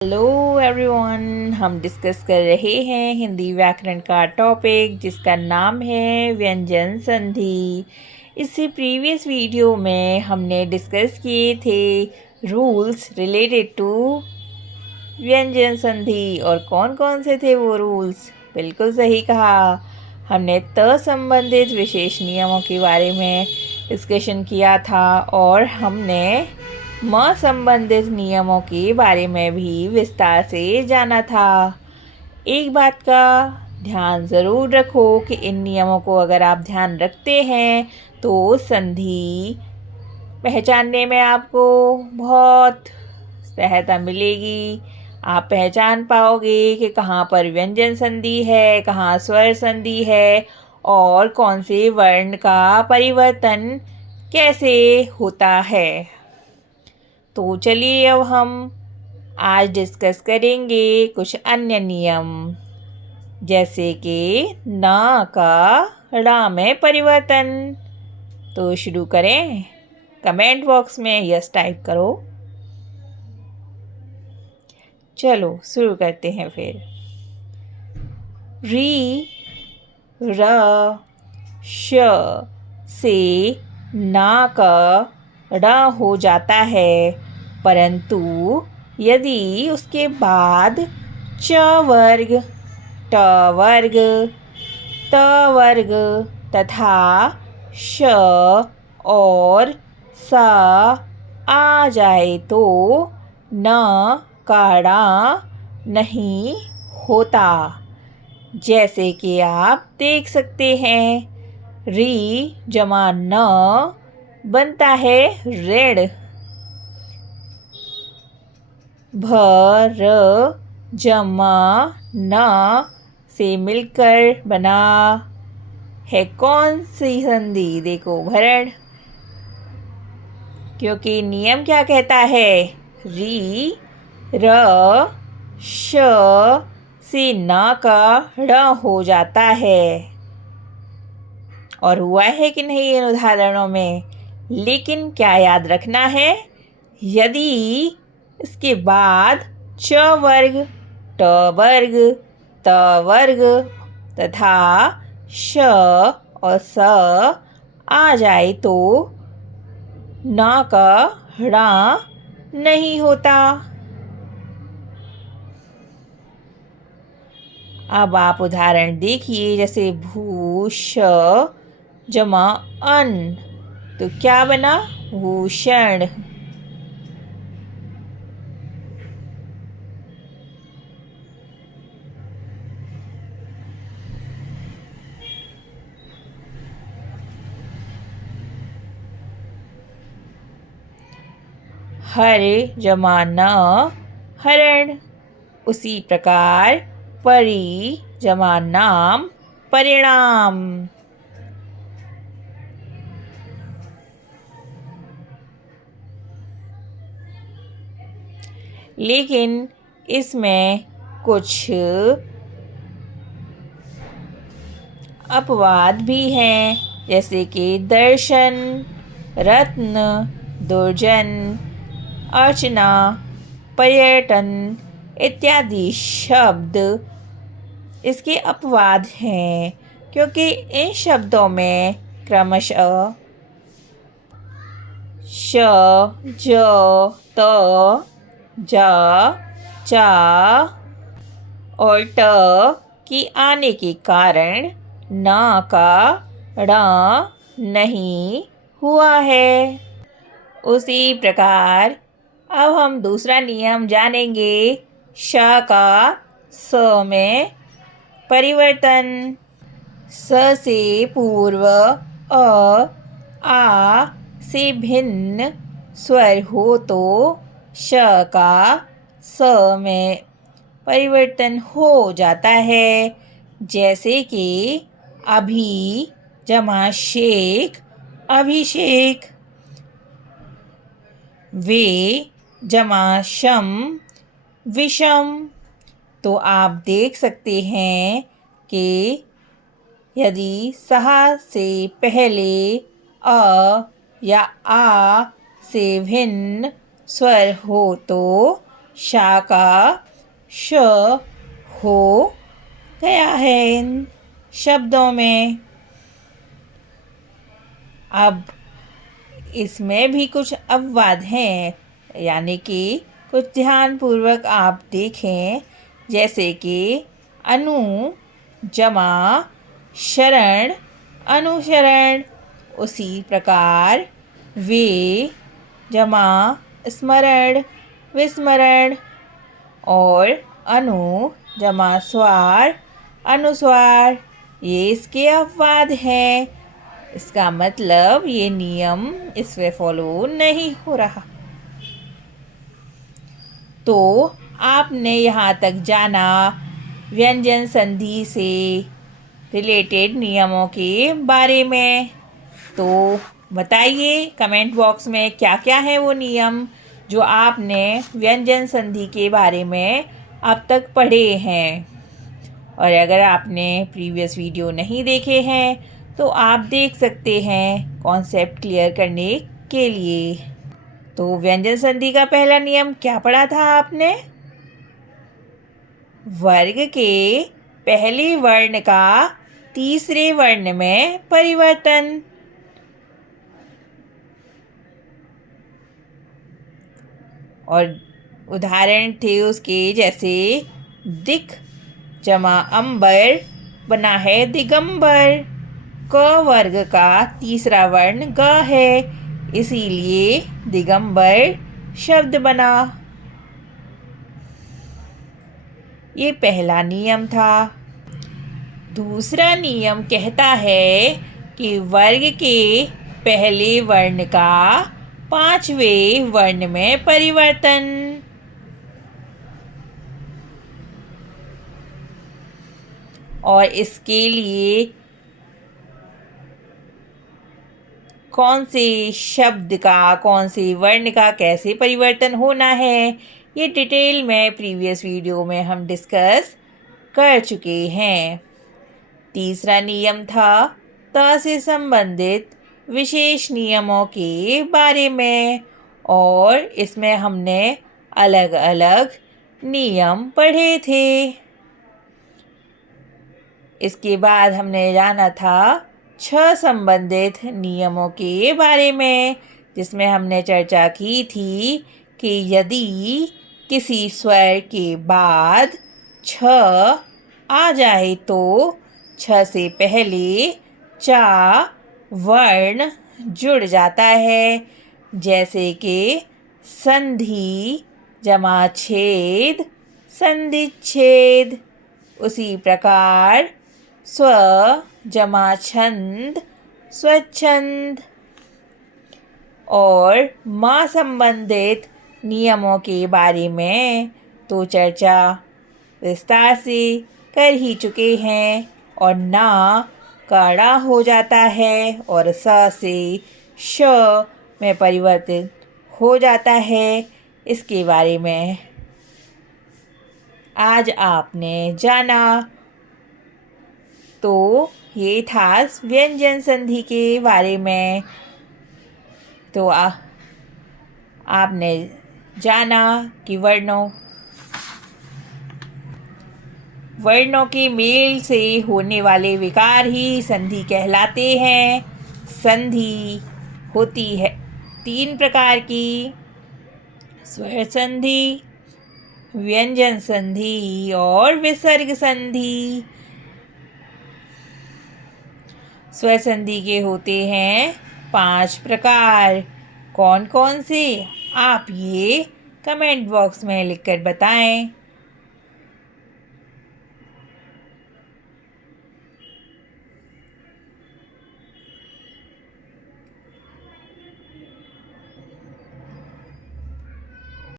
Hello everyone, हम discuss कर रहे हैं हिंदी व्याकरण का टॉपिक जिसका नाम है व्यंजन संधि। इससे प्रीवियस वीडियो में हमने डिस्कस किए थे रूल्स रिलेटेड टू व्यंजन संधि। और कौन कौन से थे वो रूल्स? बिल्कुल सही कहा, हमने त संबंधित विशेष नियमों के बारे में डिस्कशन किया था और हमने म संबंधित नियमों के बारे में भी विस्तार से जाना था। एक बात का ध्यान ज़रूर रखो कि इन नियमों को अगर आप ध्यान रखते हैं तो संधि पहचानने में आपको बहुत सहायता मिलेगी। आप पहचान पाओगे कि कहाँ पर व्यंजन संधि है, कहाँ स्वर संधि है और कौन से वर्ण का परिवर्तन कैसे होता है। तो चलिए अब हम आज डिस्कस करेंगे कुछ अन्य नियम, जैसे कि ना का ड़ा में परिवर्तन। तो शुरू करें। कमेंट बॉक्स में यस टाइप करो। चलो शुरू करते हैं फिर। री र श से ना का ड़ा हो जाता है, परंतु यदि उसके बाद च वर्ग, ट वर्ग, त वर्ग तथा श और सा आ जाए तो न का ड़ा नहीं होता। जैसे कि आप देख सकते हैं, री जमा न बनता है ऋण। भ र जमा न से मिलकर बना है कौन सी संधि? देखो, भरण। क्योंकि नियम क्या कहता है? री र श से ना का ड़ हो जाता है। और हुआ है कि नहीं इन उदाहरणों में? लेकिन क्या याद रखना है? यदि इसके बाद च वर्ग, ट वर्ग, त वर्ग तथा श और स आ जाए तो ना का ड़ा नहीं होता। अब आप उदाहरण देखिए, जैसे भूष जमा अन्न, तो क्या बना? भूषण। हर जमा न हरण, उसी प्रकार परि जमा नाम परिणाम। लेकिन इसमें कुछ अपवाद भी हैं, जैसे कि दर्शन, रत्न, दुर्जन, अर्चना, पर्यटन इत्यादि शब्द इसके अपवाद हैं, क्योंकि इन शब्दों में क्रमशः श, ज, त, ज, चा और ट की आने के कारण ना का ड़ा नहीं हुआ है। उसी प्रकार अब हम दूसरा नियम जानेंगे, श का स में परिवर्तन। स से पूर्व अ, आ से भिन्न स्वर हो तो श का स में परिवर्तन हो जाता है। जैसे कि अभी जमा शेख, अभिषेक। वे जमा शम, विषम। तो आप देख सकते हैं कि यदि सहा से पहले अ या आ से भिन्न स्वर हो तो शा का श हो गया है इन शब्दों में। अब इसमें भी कुछ अपवाद हैं, यानी कि कुछ ध्यानपूर्वक आप देखें, जैसे कि अनु जमा शरण अनुशरण। उसी प्रकार वे जमा स्मरण विस्मरण और अनु जमा स्वार अनुस्वार, ये इसके अपवाद हैं। इसका मतलब ये नियम इसमें फॉलो नहीं हो रहा। तो आपने यहाँ तक जाना व्यंजन संधि से रिलेटेड नियमों के बारे में। तो बताइए कमेंट बॉक्स में क्या क्या है वो नियम जो आपने व्यंजन संधि के बारे में अब तक पढ़े हैं। और अगर आपने प्रीवियस वीडियो नहीं देखे हैं तो आप देख सकते हैं कॉन्सेप्ट क्लियर करने के लिए। तो व्यंजन संधि का पहला नियम क्या पढ़ा था आपने? वर्ग के पहले वर्ण का तीसरे वर्ण में परिवर्तन। और उदाहरण थे उसके, जैसे दिक जमा अंबर बना है दिगंबर। क वर्ग का तीसरा वर्ण ग है, इसीलिए दिगंबर शब्द बना। ये पहला नियम था। दूसरा नियम कहता है कि वर्ग के पहले वर्ण का पांचवें वर्ण में परिवर्तन। और इसके लिए कौन से शब्द का, कौन से वर्ण का कैसे परिवर्तन होना है, ये डिटेल में प्रीवियस वीडियो में हम डिस्कस कर चुके हैं। तीसरा नियम था त से संबंधित विशेष नियमों के बारे में, और इसमें हमने अलग अलग नियम पढ़े थे। इसके बाद हमने जाना था छ संबंधित नियमों के बारे में, जिसमें हमने चर्चा की थी कि यदि किसी स्वर के बाद छ आ जाए तो छ से पहले चा वर्ण जुड़ जाता है, जैसे कि संधि जमा छेद संधिच्छेद। उसी प्रकार स्व जमा छंद स्वच्छंद। और माँ संबंधित नियमों के बारे में तो चर्चा विस्तार से कर ही चुके हैं। और ना कड़ा हो जाता है और स से श में परिवर्तित हो जाता है, इसके बारे में आज आपने जाना। तो ये था व्यंजन संधि के बारे में। तो आपने जाना कि वर्णों के मेल से होने वाले विकार ही संधि कहलाते हैं। संधि होती है 3 प्रकार की: स्वर संधि, व्यंजन संधि और विसर्ग संधि। स्वर संधि के होते हैं 5 प्रकार। कौन कौन से, आप ये कमेंट बॉक्स में लिखकर बताएं।